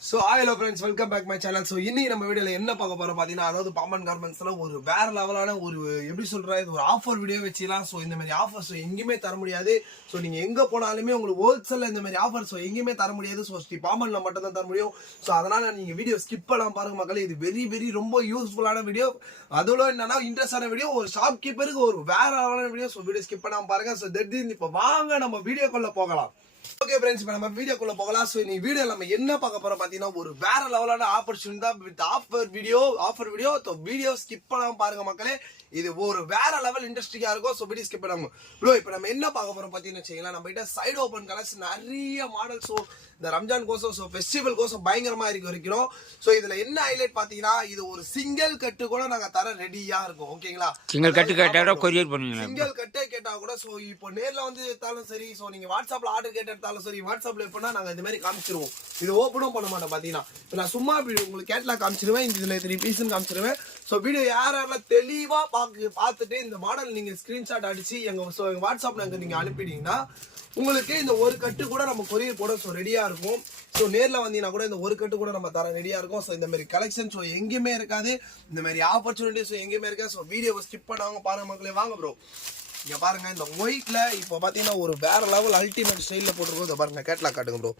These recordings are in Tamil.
So hello friends, welcome back my channel. So இன்னைக்கு நம்ம வீடியோல என்ன பார்க்க போறோம் பாத்தீங்கன்னா, அதாவது பாம்பன் கார்மெண்ட்ஸ்ல ஒரு வேற லெவலான ஒரு எப்படி சொல்றது, இது ஒரு ஆஃபர் வீடியோ வெச்சிலாம். சோ இந்த மாதிரி ஆஃபர்ஸ் எங்கயுமே தர முடியாது. சோ நீங்க எங்க போனாலுமே உங்களுக்கு ஹோல்சேல்ல இந்த மாதிரி ஆஃபர்ஸ் எங்கயுமே தர முடியாது. சோ ஸ்ரீ பாம்பன்ல மட்டும் தான் தர முடியும். சோ அதனால நீங்க வீடியோ ஸ்கிப் பண்ணாம பாருங்க மக்களே. இது வெரி ரொம்ப யூஸ்ஃபுல்லான வீடியோ. அதோட என்னன்னா இன்ட்ரெஸ்டான வீடியோ, ஒரு ஷாப் கீப்பருக்கு ஒரு வேற லெவலான வீடியோ. சோ வீடியோ ஸ்கிப் பண்ணாம பாருங்க. சோ இப்போ வாங்க நம்ம வீடியோக்குள்ள போகலாம். ஓகே ஃப்ரெண்ட்ஸ், இப்போ நம்ம வீடியோக்குள்ள போகலாம். ஸோ நீ வீடியோ நம்ம என்ன பார்க்க போறோம் பார்த்தீங்கன்னா, ஒரு வேற லெவலான ஆப்பர்ச்சுனிட்டி தான் with offer video. Video skip பண்ணாம பாருங்க மக்களே. இது ஒரு வேற லெவல் இண்டஸ்ட்ரியா இருக்கும். ஸோ வீடியோ ஸ்கிப் பண்ணாம ப்ரோ, இப்போ நம்ம என்ன பார்க்க போறோம் பார்த்தீங்கன்னு வச்சுக்கலாம், நம்ம கிட்ட சைடு ஓப்பன் கலர்ஸ் நிறைய மாடல். ஸோ இந்த ரம்ஜான் கோசம், ஸோ ஃபெஸ்டிவல் கோசம் பயங்கரமா இருக்கிறோம். ஸோ இதுல என்ன ஹைலைட் பார்த்தீங்கன்னா, இது ஒரு சிங்கிள் கட்டு கூட நாங்க தர ரெடியா இருக்கோம். ஓகேங்களா, சிங்கிள் கட்டு கேட்டா கொரியர் பண்ணுவீங்க. சிங்கிள் கட்டே கேட்டா கூட ஸோ இப்போ நேர்ல வந்து எடுத்தாலும் சரி, ஸோ நீங்க வாட்ஸ்அப்ல ஆர்டர் கேட்டு எடுத்தாலும் சரி, வாட்ஸ்அப்ல எப்படின்னா நாங்க இந்த மாதிரி காமிச்சிருவோம். இது ஓப்பனும் பண்ண மாட்டோம். பாத்தீங்கன்னா நான் சும்மா உங்களுக்கு கேட்லாக் காமிச்சிருவேன், இதுல 3 பீஸ் காமிச்சிருவேன். ஸோ வீடியோ யாரெல்லாம் தெளிவா பார்த்துட்டு இந்த மாடல் நீங்க ஸ்கிரீன்ஷாட் அடிச்சு எங்க வாட்ஸ்அப்ல நீங்க அனுப்பிட்டீங்கன்னா உங்களுக்கு இந்த ஒரு கட்டு கூட நம்ம கொரியர் போட ஸோ ரெடியா இருக்கும். ஸோ நேரில் வந்தீங்கன்னா கூட இந்த ஒரு கட்டு கூட நம்ம தர ரெடியா இருக்கும். ஸோ இந்த மாதிரி கலெக்ஷன் ஸோ எங்கேயுமே இருக்காது, இந்த மாதிரி ஆப்பர்ச்சுனிட்டிஸ் எங்கேயுமே இருக்காது. ஸோ வீடியோவை ஸ்கிப் பண்ணாங்க பாருங்க மக்களே. வாங்க ப்ரோ, இங்க பாருங்க இந்த ஒயிட்ல இப்போ பாத்தீங்கன்னா ஒரு வேற லெவல் அல்டிமேட் ஸ்டைல்ல போட்டுருக்கோம். இதை பாருங்க, கேட்லாக் காட்டுங்க ப்ரோ,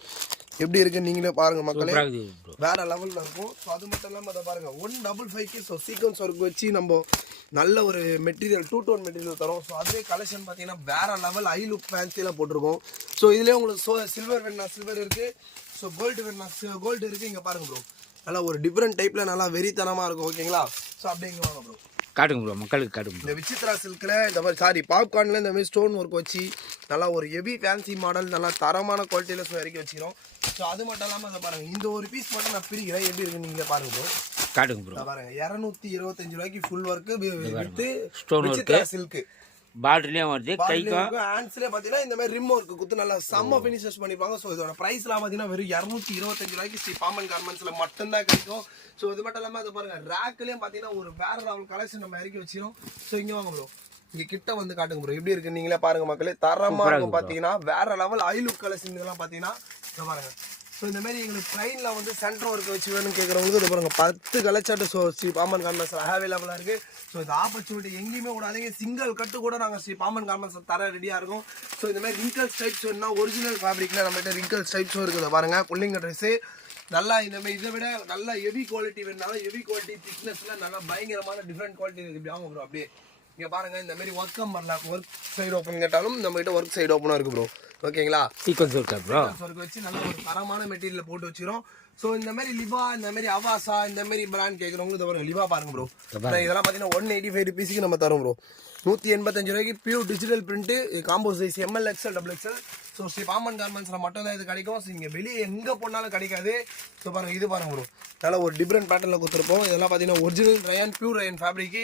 எப்படி இருக்கு நீங்களே பாருங்க மக்களே. வேற லெவல்ல இருக்கும். ஸோ அது மட்டும் இல்லாமல் அதை பாருங்க 155 ஸோ சீக்வன்ஸ் ஒர்க் வச்சு நம்ம நல்ல ஒரு மெட்டீரியல் 2 டோன் மெட்டீரியல் தரோம். ஸோ அதுவே கலெக்ஷன் பார்த்தீங்கன்னா வேற லெவல் ஐ லுக் ஃபேன்சிலாம் போட்டிருக்கோம். ஸோ இதுலேயே உங்களுக்கு சில்வர் வேணா சில்வர் இருக்கு, ஸோ கோல்டு வேணா கோல்டு இருக்கு. இங்கே பாருங்க ப்ரோ, நல்லா ஒரு டிஃப்ரெண்ட் டைப்ல நல்லா வெறித்தனமா இருக்கும். ஓகேங்களா, ஸோ அப்படிங்க வாங்க ப்ரோ, காட்டுங்க ப்ரோ, மக்களுக்கு காட்டுங்க. இந்த விசித்ரா சில்க்ல இந்த மாதிரி பாப்கார்ன்ல இந்த மாதிரி ஸ்டோன் ஒர்க் வச்சு நல்லா ஒரு ஹெவி ஃபேன்சி மாடல் நல்லா தரமான குவாலிட்டியில இறக்கி வச்சிரும். ஸோ அது மட்டும் இல்லாமல் அதை பாருங்க, இந்த ஒரு பீஸ் மட்டும் நான் பிரிக்கிறேன், எப்படி இருக்கு நீங்க பாருங்க ப்ரோ. காட்டுங்க ப்ரோ, பாருங்க 225 ரூபாய்க்கு full work with stone Vichitra silk. பார்டர்லயும் வருது, கைக்கும் ஹேண்ட்ஸ்லயே பாத்தீங்கன்னா இந்த மாதிரி ரிம் ஒர்க் குத்து நல்லா செம்ம ஃபினிஷஸ் பண்ணிப்பாங்க. ஸோ இதோட பிரைஸ்லாம் பாத்தீங்கன்னா வெறும் 225 ரூபாய்க்கு ஸ்ரீ பாம்பன் கார்மெண்ட்ஸ்ல மட்டும்தான் கிடைக்கும். ஸோ இது மட்டும் இல்லாம அதை பாருங்க, ரேக்லயும் பாத்தீங்கன்னா ஒரு வேற லெவல் கலெக்ஷன் நம்ம இறக்கி வச்சிரும். ஸோ இங்க வாங்க ப்ரோ, இங்க கிட்ட வந்து காட்டுங்க ப்ரோ, எப்படி இருக்கு நீங்களே பாருங்க மக்களே. தரமா இருக்கும் பாத்தீங்கன்னா, வேற லெவல் ஐ லுக் கலெக்ஷன் இதெல்லாம் பாத்தீங்கன்னா பாருங்க. ஸோ இந்த மாதிரி எங்களுக்கு ட்ரெயினில் வந்து சென்டர் ஒர்க் வச்சு வேணும்னு கேட்குறவங்களுக்கு இது பாருங்க 10 கலச்சாட்டு ஸோ ஸ்ரீ பாம்பன் கார்மெண்ட்ஸ் அவைலபிளாக இருக்குது. ஸோ இந்த ஆப்பர்ச்சுனிட்டி எங்கேயுமே விடாதீங்க. சிங்கிள் கட்டு கூட நாங்கள் ஸ்ரீ பாம்பன் கார்மெண்ட்ஸ் தர ரெடியாக இருக்கும். ஸோ இந்த மாதிரி ரிங்கல் ஸ்டைப்ஸ் வேணும்னா ஒரிஜினல் ஃபேப்ரிக்கில் நம்மகிட்ட ரிங்கல் ஸ்டைப்ஸும் இருக்குது பாருங்க. புள்ளிங்க ட்ரெஸ்ஸு நல்லா இந்த மாதிரி இதை விட நல்லா ஹெவி குவாலிட்டி வேணுனாலும் ஹெவி குவாலிட்டி திக்னஸில் நல்லா பயங்கரமான டிஃப்ரெண்ட் குவாலிட்டி இருக்குது. இப்படி வாங்க ப்ரோ, அப்படியே இங்கே பாருங்க, இந்த மாதிரி ஒர்க்கம் பண்ணலாம். ஒர்க் சைடு ஓப்பன் கேட்டாலும் நம்மகிட்ட ஒர்க் சைடு ஓப்பனாக இருக்குது ப்ரோ. ஓகேங்களா, சீக்வன்ஸ் ஒர்க் ப்ரோ, ஒர்க் வச்சு நல்ல ஒரு தரமான மெட்டீரியல் போட்டு வச்சிரும். ஸோ இந்த மாதிரி லிவா, இந்த மாதிரி அவாசா, இந்த மாதிரி பிராண்ட் கேட்குறவங்களுக்கு இதை பாருங்க, லிவா பாருங்க ப்ரோ. இதெல்லாம் பார்த்தீங்கன்னா 185 ருபீஸுக்கு நம்ம தரோம் ப்ரோ. 185 ரூபாய்க்கு pure digital print combo size ML XL XXL. So Sri Pamban கார்மெண்ட்ஸ்ல மட்டும் தான் இது கிடைக்கும். ஸோ இங்கே வெளியே எங்கே போனாலும் கிடைக்காது. ஸோ பாருங்க, இது பாருங்க ப்ரோ, நல்லா ஒரு டிஃப்ரெண்ட் பேட்டர்ல கொடுத்துருப்போம். இதெல்லாம் பார்த்தீங்கன்னா original rayon pure rayon fabric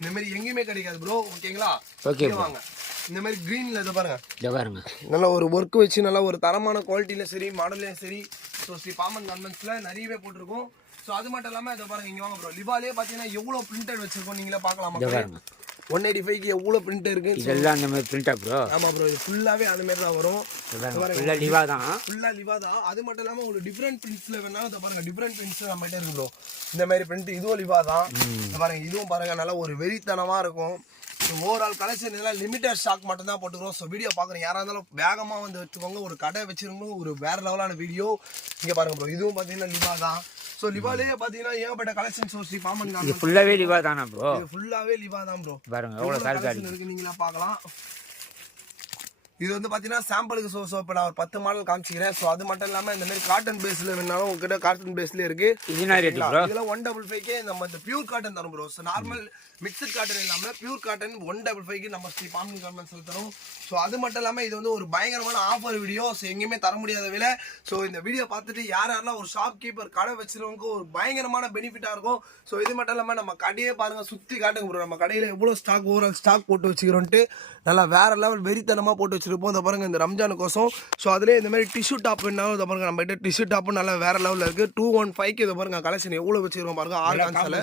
இந்த மாதிரி எங்கேயுமே கிடைக்காது ப்ரோ. ஓகேங்களா, ஓகே வாங்க. இந்த மாதிரி கிரீன்ல இதை பாருங்க, நல்ல ஒரு ஒர்க் வச்சு நல்ல ஒரு தரமான குவாலிட்டியில சரி, மாடல்லையும் சரி. ஸோ ஸ்ரீ பாம்பன் கார்மெண்ட்ஸ்ல நிறையவே போட்டிருக்கோம். ஸோ அது மட்டும் இல்லாமல் இதை பாருங்க, இங்கே வாங்க ப்ரோ, லிவாலே பார்த்தீங்கன்னா எவ்வளோ பிரிண்டட் வச்சிருக்கோம் நீங்களே பார்க்கலாம். 185க்கு எவ்வளோ பிரிண்ட் இருக்கு. இதெல்லாம் அந்த மாதிரி பிரிண்டா ப்ரோ? ஆமா ப்ரோ, இது ஃபுல்லாவே அந்த மாதிரி தான் வரும். ஃபுல்லா லிவா தான், ஃபுல்லா லிவா தான். அது மட்டும் இல்லாம உங்களுக்கு டிஃபரெண்ட் பிரிண்ட்ஸ்ல வேணாலும் இத பாருங்க, டிஃபரெண்ட் பிரிண்ட்ஸ் நம்மகிட்ட இருக்கு ப்ரோ. இந்த மாதிரி பிரிண்ட் இதுவும் லிவா தான். பாருங்க, இதுவும் பாருங்க நல்லா ஒரு வெறித்தனமா இருக்கும். ஓவரால் கலெக்ஷன் இதெல்லாம் லிமிட்டட் ஸ்டாக் மட்டும் தான் போட்டுக்கிறோம். ஸோ வீடியோ பார்க்குறேன் யாராக இருந்தாலும் வேகமா வந்து வச்சுக்கோங்க. ஒரு கடை வச்சிருக்கோம், ஒரு வேற லெவலான வீடியோ. இங்க பாருங்க ப்ரோ, இதுவும் பார்த்தீங்கன்னா லிவா தான். ஸோ லிவாலேயே பார்த்தீங்கன்னா ஏகப்பட்ட collection. So Sri Pamban garments ஃபுல்லாவே லிவா தானா ப்ரோ? இது ஃபுல்லாவே லிவா தான் ப்ரோ. பாருங்க எவ்வளவு கலெக்ஷன் இருக்கு நீங்களா பார்க்கலாம். இது வந்து பார்த்தீங்கன்னா சாம்பிளுக்கு. ஸோ இப்போ நான் ஒரு 10 மாடல் காமிச்சிக்கிறேன். ஸோ அது மட்டும் இல்லாமல் இந்த மாதிரி காட்டன் பேஸில் வேணாலும் உங்ககிட்ட காட்டன் பேஸ்லேயே இருக்கு. இதெல்லாம் 155க்கு நம்ம இந்த பியூர் காட்டன் தரும் bro. So normal mixed cotton இல்லாமல் பியூர் காட்டன் 155க்கு நம்ம ஸ்ரீ பாம்பன் கார்மெண்ட்ஸ்ல தரும். ஸோ அது மட்டும் இல்லாமல் இது வந்து ஒரு பயங்கரமான ஆஃபர் வீடியோ. ஸோ எங்கேயுமே தர முடியாத விலை. ஸோ இந்த வீடியோ பார்த்துட்டு யாரெல்லாம் ஒரு ஷாப் கீப்பர் கடை வச்சிருவங்க ஒரு பயங்கரமான பெனிஃபிட்டாக இருக்கும். ஸோ இது மட்டும் இல்லாமல் நம்ம கடையே பாருங்க, சுற்றி காட்டுங்க ப்ரோ. நம்ம கடையில் எவ்வளோ ஸ்டாக் ஓவரால் ஸ்டாக் போட்டு வச்சுக்கிறோன்ட்டு நல்லா வேற லெவல் வெறித்தனமாக போட்டு வச்சிருக்கோம். வச்சிருப்போம். இதை பாருங்க இந்த ரம்ஜானுக்கோசம். ஸோ அதுலேயே இந்த மாதிரி டிஷ்யூ டாப் வேணாலும் இதை பாருங்க நம்ம கிட்ட டிஷ்யூ டாப்பும் நல்லா வேற லெவலில் இருக்கு. 215க்கு இதை பாருங்க கலெக்ஷன் எவ்வளோ வச்சிருக்கோம் பாருங்க 6 கான்ஸில்.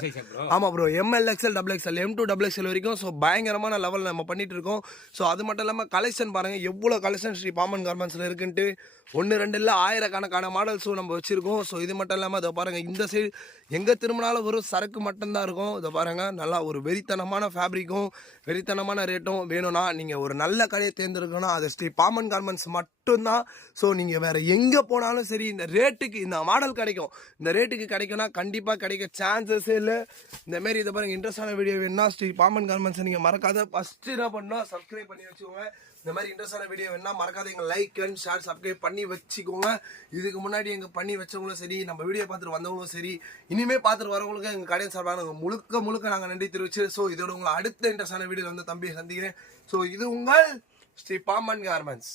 ஆமாம் bro, ML XL XXL M2 XXL வரைக்கும். ஸோ பயங்கரமான லெவலில் நம்ம பண்ணிட்டு இருக்கோம். ஸோ அது மட்டும் இல்லாமல் கலெக்ஷன் பாருங்க எவ்வளோ கலெக்ஷன் ஸ்ரீ பாமன் கார்மெண்ட்ஸில் இருக்குன்ட்டு 1 2 இல்லை 1000கணக்கான மாடல்ஸும் நம்ம வச்சிருக்கோம். ஸோ இது மட்டும் இல்லாமல் இதை பாருங்க இந்த சைடு எங்கே திரும்பினாலும் வெறும் சரக்கு மட்டும்தான் இருக்கும். இதை பாருங்க நல்லா ஒரு வெறித்தனமான ஃபேப்ரிக்கும் வெறித்தனமான ரேட்டும் வேணும்னா நீங்கள் ஒரு நல்ல கடையை தேர்ந்தெடுக்கணும். அது ஸ்ரீ பாமன் கார்மெண்ட்ஸ் மட்டும்தான். ஸோ நீங்கள் வேறு எங்கே போனாலும் சரி இந்த ரேட்டுக்கு இந்த மாடல் கிடைக்கும். இந்த ரேட்டுக்கு கிடைக்கும்னா கண்டிப்பாக கிடைக்க சான்சஸே இல்லை. இந்தமாரி இதை பாருங்கள் இன்ட்ரெஸ்டான வீடியோ வேணும்னா ஸ்ரீ பாமன் கார்மெண்ட்ஸை நீங்கள் மறக்காத ஃபஸ்ட்டு என்ன பண்ணால் சப்ஸ்கிரைப் பண்ணி வச்சுக்கோங்க. இந்த மாதிரி இன்ட்ரெஸ்டான வீடியோ வேணா மறக்காத எங்கள் லைக் அண்ட் ஷேர் சப்ஸ்கிரைப் பண்ணி வச்சுக்கோங்க. இதுக்கு முன்னாடி எங்கள் பண்ணி வச்சவங்களும் சரி, நம்ம வீடியோ பார்த்துட்டு வந்தவங்களும் சரி, இனிமேல் பார்த்துட்டு வரவங்களுக்கு எங்கள் கடையின் சார்பாக நாங்கள் முழுக்க நாங்கள் நன்றி தெரிவிச்சு, ஸோ இதோட உங்களை அடுத்த இன்ட்ரெஸ்டான வீடியோ வந்து தம்பியை சந்திக்கிறேன். ஸோ இது உங்கள் ஸ்ரீ பாமன் கார்மெண்ட்ஸ்.